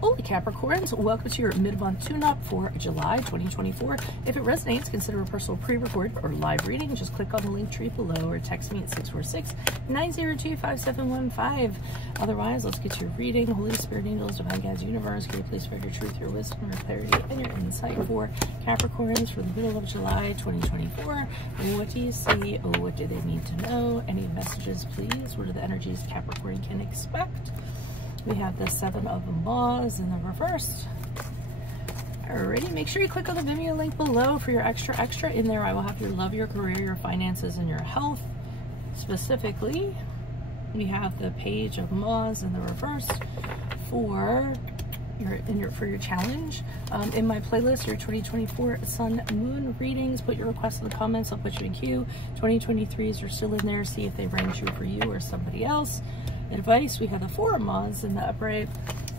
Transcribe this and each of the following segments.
Holy Capricorns, welcome to your mid-month tune-up for July 2024. If it resonates, consider a personal pre-record or live reading. Just click on the link tree below or text me at 646-902-5715. Otherwise, let's get to your reading. Holy Spirit, angels, divine guides, universe, great place for your truth, your wisdom, your clarity, and your insight for Capricorns for the middle of July 2024. What do you see? What do they need to know? Any messages, please? What are the energies Capricorn can expect? We have the Seven of Wands in the reverse. Alrighty, make sure you click on the Vimeo link below for your extra. In there, I will have your love, your career, your finances, and your health. Specifically, we have the Page of Wands in the reverse for your challenge. In my playlist, your 2024 Sun Moon readings, put your requests in the comments. I'll put you in queue. 2023s are still in there. See if they rang true for you or somebody else. Advice, we have the Four of Wands in the upright.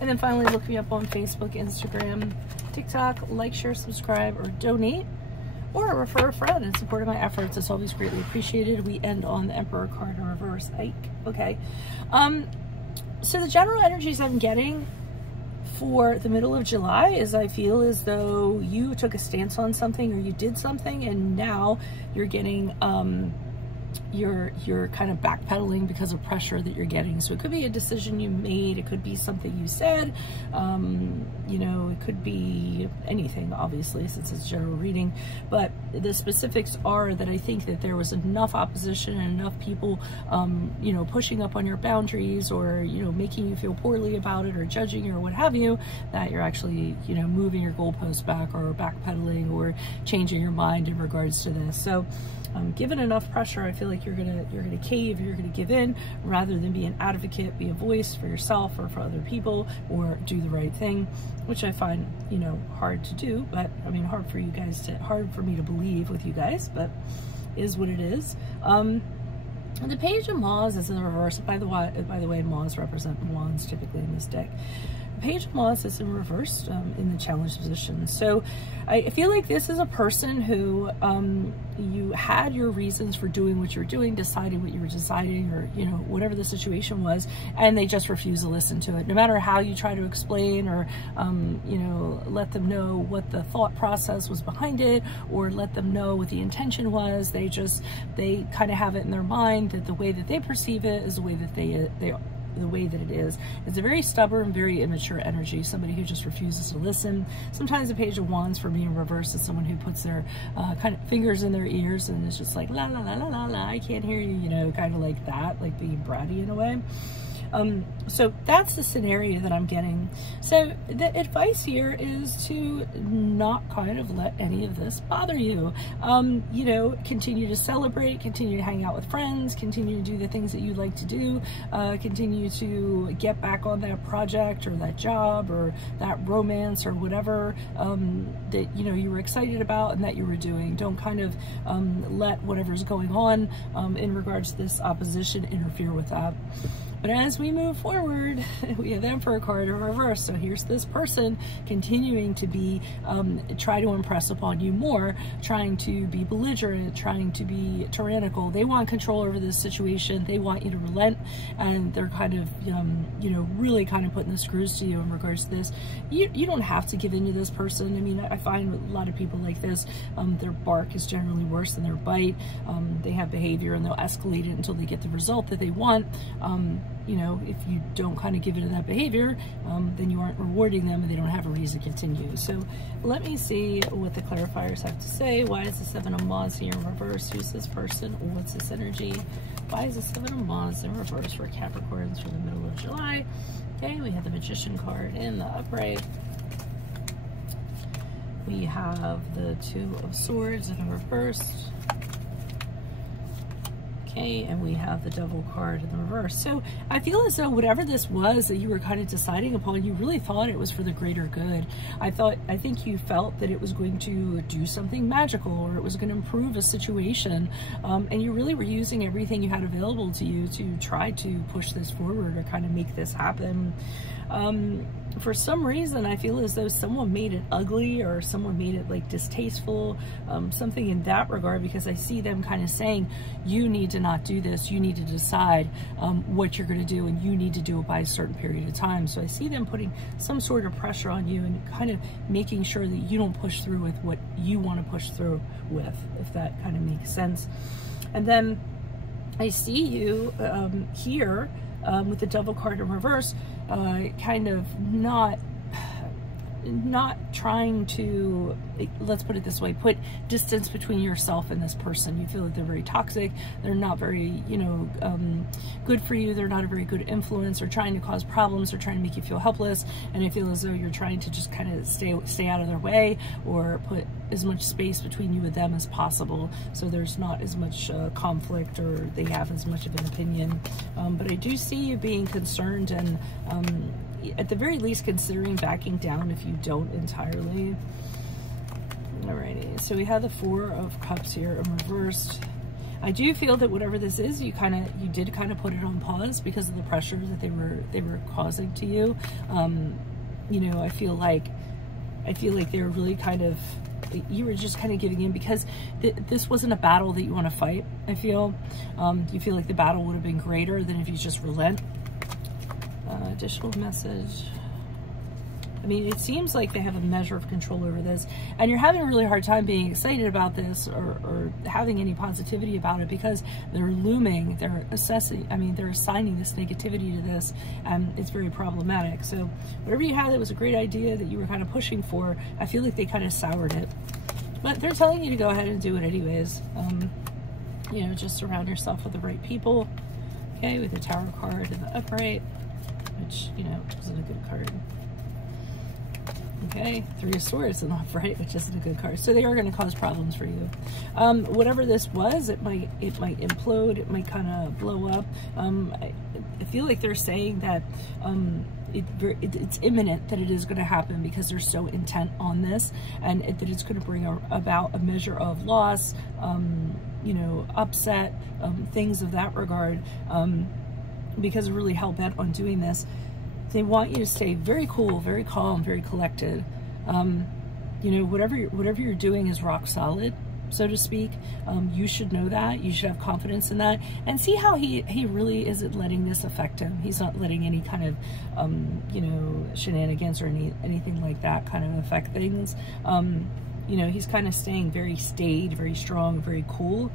And then finally, look me up on Facebook, Instagram, TikTok. Like, share, subscribe, or donate, or refer a friend in support of my efforts. It's always greatly appreciated. We end on the Emperor card in reverse. Okay. So the general energies I'm getting for the middle of July is I feel as though you took a stance on something or you did something, and now you're getting you're kind of backpedaling because of pressure that you're getting. So it could be a decision you made, it could be something you said, you know, it could be anything, obviously, since it's general reading. But the specifics are that I think that there was enough opposition and enough people you know, pushing up on your boundaries, or you know, making you feel poorly about it, or judging you, or what have you, that you're actually, you know, moving your goalposts back, or backpedaling, or changing your mind in regards to this. So given enough pressure, I feel like you're gonna cave, you're gonna give in, rather than be an advocate, be a voice for yourself or for other people, or do the right thing, which I find, you know, hard to do. But I mean, hard for me to believe with you guys, but is what it is. The Page of Wands is in the reverse. By the way, Wands represent wands typically in this deck. Page of Wands is in reverse in the challenge position. So I feel like this is a person who you had your reasons for doing what you're doing, deciding what you were deciding, or you know, whatever the situation was, and they just refuse to listen to it. No matter how you try to explain, or you know, let them know what the thought process was behind it, or let them know what the intention was, they kind of have it in their mind that the way that they perceive it is the way that the way that it is. It's a very stubborn, very immature energy, somebody who just refuses to listen. Sometimes the Page of Wands for me in reverse is someone who puts their kind of fingers in their ears and is just like, la la la la la la, I can't hear you, you know, kind of like that, like being bratty in a way. So that's the scenario that I'm getting. So the advice here is to not kind of let any of this bother you. You know, continue to celebrate, continue to hang out with friends, continue to do the things that you like to do, continue to get back on that project or that job or that romance or whatever that, you know, you were excited about and that you were doing. Don't kind of let whatever's going on in regards to this opposition interfere with that. But as we move forward, we have the Emperor card in reverse. So here's this person continuing to be, try to impress upon you more, trying to be belligerent, trying to be tyrannical. They want control over this situation. They want you to relent, and they're kind of, you know, really kind of putting the screws to you in regards to this. You don't have to give in to this person. I mean, I find with a lot of people like this, their bark is generally worse than their bite. They have behavior and they'll escalate it until they get the result that they want. You know, if you don't kind of give into that behavior, then you aren't rewarding them and they don't have a reason to continue. So let me see what the clarifiers have to say. Why is the Seven of Wands here in reverse? Who's this person? What's this energy? Why is the Seven of Wands in reverse for Capricorns for the middle of July? Okay, we have the Magician card in the upright. We have the Two of Swords in reverse. Okay, and we have the Devil card in the reverse. So I feel as though whatever this was that you were kind of deciding upon, you really thought it was for the greater good. I think you felt that it was going to do something magical, or it was going to improve a situation, and you really were using everything you had available to you to try to push this forward or kind of make this happen. For some reason, I feel as though someone made it ugly, or someone made it like distasteful, something in that regard, because I see them kind of saying, you need to not do this, you need to decide what you're going to do, and you need to do it by a certain period of time. So I see them putting some sort of pressure on you and kind of making sure that you don't push through with what you want to push through with, if that kind of makes sense. And then I see you here with the Devil card in reverse, kind of not trying to, let's put it this way, put distance between yourself and this person. You feel that they're very toxic, they're not very, you know, good for you, they're not a very good influence, they're trying to cause problems, they're trying to make you feel helpless, and I feel as though you're trying to just kind of stay out of their way, or put as much space between you and them as possible, so there's not as much conflict, or they have as much of an opinion. But I do see you being concerned, and at the very least considering backing down if you don't entirely. Alrighty, so we have the Four of Cups here in reversed. I do feel that whatever this is, you did kind of put it on pause because of the pressure that they were causing to you. You know, I feel like they were really kind of, you were just kind of giving in because this wasn't a battle that you want to fight. I feel you feel like the battle would have been greater than if you just relent. Additional message. I mean, it seems like they have a measure of control over this, and you're having a really hard time being excited about this, or having any positivity about it, because they're looming, they're assessing, I mean, they're assigning this negativity to this, and it's very problematic. So whatever you had that was a great idea that you were kind of pushing for, I feel like they kind of soured it. But they're telling you to go ahead and do it anyways. You know, just surround yourself with the right people. Okay, with the Tower card and the upright, which, you know, isn't a good card. Okay, Three of Swords and the upright, which isn't a good card. So they are going to cause problems for you. Whatever this was, it might implode, it might kind of blow up. I feel like they're saying that it's imminent that it is going to happen, because they're so intent on this, and that it's going to bring about a measure of loss, you know, upset, things of that regard, because they're really hell-bent on doing this. They want you to stay very cool, very calm, very collected. You know, whatever you're doing is rock solid, so to speak. You should know that. You should have confidence in that, and see how he really isn't letting this affect him. He's not letting any kind of you know, shenanigans or anything like that kind of affect things. You know, he's kind of staying very staid, very strong, very cool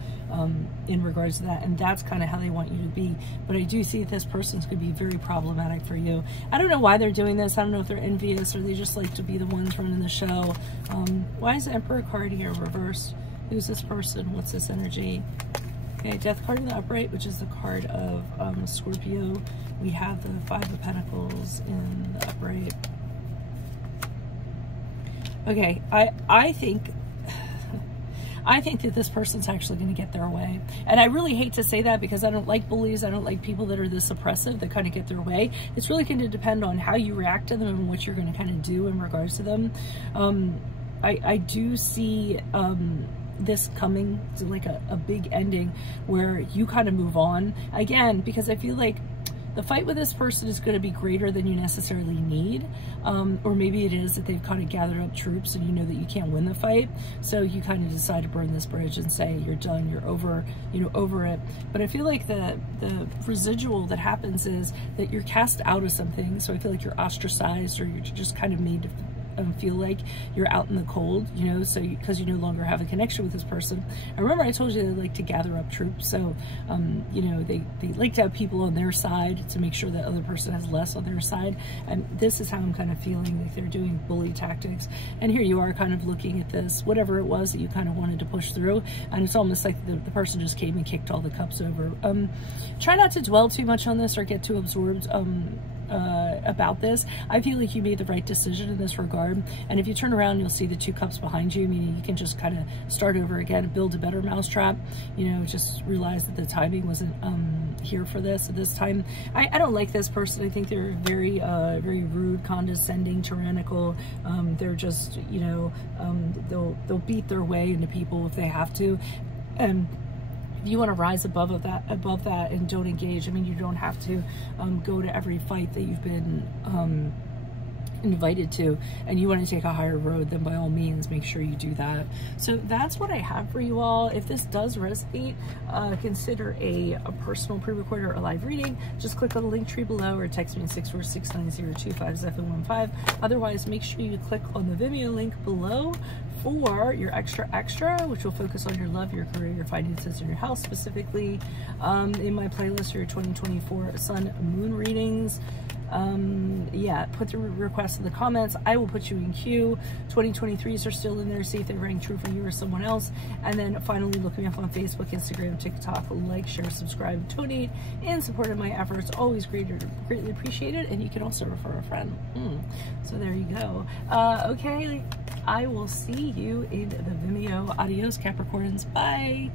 in regards to that, and that's kind of how they want you to be. But I do see that this person's going to be very problematic for you. I don't know why they're doing this. I don't know if they're envious or they just like to be the ones running the show. Why is the Emperor card here reversed? Who's this person? What's this energy? Okay, Death card in the upright, which is the card of Scorpio. We have the Five of Pentacles in the upright. Okay, I think that this person's actually going to get their way. And I really hate to say that, because I don't like bullies. I don't like people that are this oppressive, that kind of get their way. It's really going to depend on how you react to them and what you're going to kind of do in regards to them. I do see this coming to like a big ending where you kind of move on. Again, because I feel like the fight with this person is going to be greater than you necessarily need, or maybe it is that they've kind of gathered up troops and you know that you can't win the fight, so you kind of decide to burn this bridge and say you're done, you're over, you know, over it. But I feel like the residual that happens is that you're cast out of something, so I feel like you're ostracized, or you're just kind of made to feel like you're out in the cold, you know, so because you no longer have a connection with this person. I remember I told you they like to gather up troops, so you know, they like to have people on their side to make sure that other person has less on their side, and this is how I'm kind of feeling like they're doing bully tactics. And here you are kind of looking at this, whatever it was that you kind of wanted to push through, and it's almost like the person just came and kicked all the cups over. Try not to dwell too much on this or get too absorbed about this. I feel like you made the right decision in this regard, and if you turn around, you'll see the two cups behind you, meaning you can just kind of start over again and build a better mousetrap. You know, just realize that the timing wasn't here for this at this time. I don't like this person. I think they're very very rude, condescending, tyrannical. They're just, you know, they'll beat their way into people if they have to, and you want to rise above that and don't engage. I mean, you don't have to go to every fight that you've been invited to, and you want to take a higher road, then by all means make sure you do that. So that's what I have for you all. If this does resonate, consider a personal pre-recorded or a live reading. Just click on the link tree below or text me at 646-902-5715. Otherwise, make sure you click on the Vimeo link below for your extra, which will focus on your love, your career, your finances, and your health specifically. In my playlist are your 2024 Sun Moon readings. Yeah, put the request in the comments. I will put you in queue. 2023s are still in there. See if they rang true for you or someone else. And then finally, look me up on Facebook, Instagram, TikTok. Like, share, subscribe, donate, and support of my efforts. Always greatly appreciated. And you can also refer a friend. So there you go. Okay, I will see you in the Vimeo. Adios, Capricorns. Bye.